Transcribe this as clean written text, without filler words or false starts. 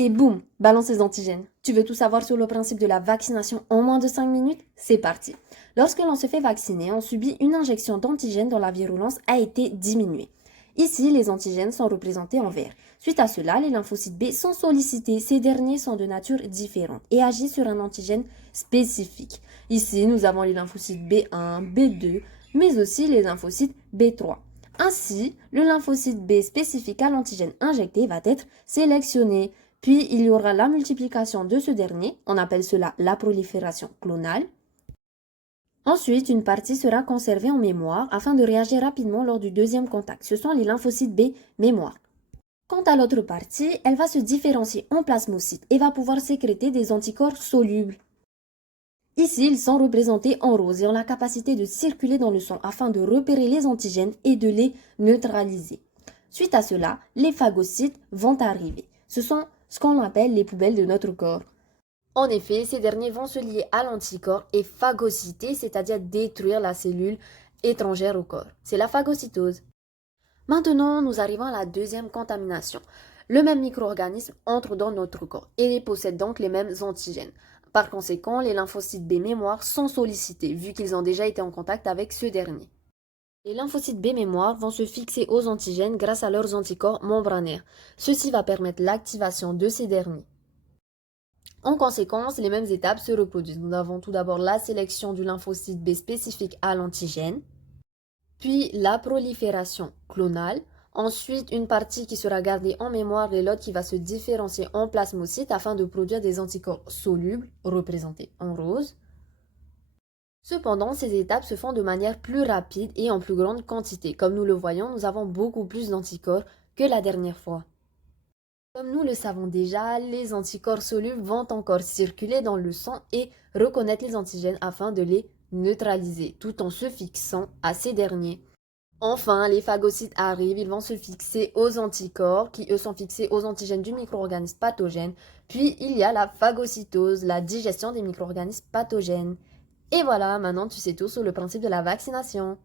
Et boum, balance les antigènes. Tu veux tout savoir sur le principe de la vaccination en moins de 5 minutes? C'est parti. Lorsque l'on se fait vacciner, on subit une injection d'antigènes dont la virulence a été diminuée. Ici, les antigènes sont représentés en vert. Suite à cela, les lymphocytes B sont sollicités. Ces derniers sont de nature différente et agissent sur un antigène spécifique. Ici, nous avons les lymphocytes B1, B2, mais aussi les lymphocytes B3. Ainsi, le lymphocyte B spécifique à l'antigène injecté va être sélectionné. Puis, il y aura la multiplication de ce dernier, on appelle cela la prolifération clonale. Ensuite, une partie sera conservée en mémoire afin de réagir rapidement lors du deuxième contact. Ce sont les lymphocytes B mémoire. Quant à l'autre partie, elle va se différencier en plasmocytes et va pouvoir sécréter des anticorps solubles. Ici, ils sont représentés en rose et ont la capacité de circuler dans le sang afin de repérer les antigènes et de les neutraliser. Suite à cela, les phagocytes vont arriver. Ce sont ce qu'on appelle les poubelles de notre corps. En effet, ces derniers vont se lier à l'anticorps et phagocyter, c'est-à-dire détruire la cellule étrangère au corps. C'est la phagocytose. Maintenant, nous arrivons à la deuxième contamination. Le même micro-organisme entre dans notre corps et il possède donc les mêmes antigènes. Par conséquent, les lymphocytes B mémoire sont sollicités vu qu'ils ont déjà été en contact avec ce dernier. Les lymphocytes B mémoire vont se fixer aux antigènes grâce à leurs anticorps membranaires. Ceci va permettre l'activation de ces derniers. En conséquence, les mêmes étapes se reproduisent. Nous avons tout d'abord la sélection du lymphocyte B spécifique à l'antigène, puis la prolifération clonale, ensuite une partie qui sera gardée en mémoire et l'autre qui va se différencier en plasmocytes afin de produire des anticorps solubles, représentés en rose. Cependant, ces étapes se font de manière plus rapide et en plus grande quantité. Comme nous le voyons, nous avons beaucoup plus d'anticorps que la dernière fois. Comme nous le savons déjà, les anticorps solubles vont encore circuler dans le sang et reconnaître les antigènes afin de les neutraliser, tout en se fixant à ces derniers. Enfin, les phagocytes arrivent, ils vont se fixer aux anticorps, qui eux sont fixés aux antigènes du micro-organisme pathogène. Puis il y a la phagocytose, la digestion des micro-organismes pathogènes. Et voilà, maintenant tu sais tout sur le principe de la vaccination.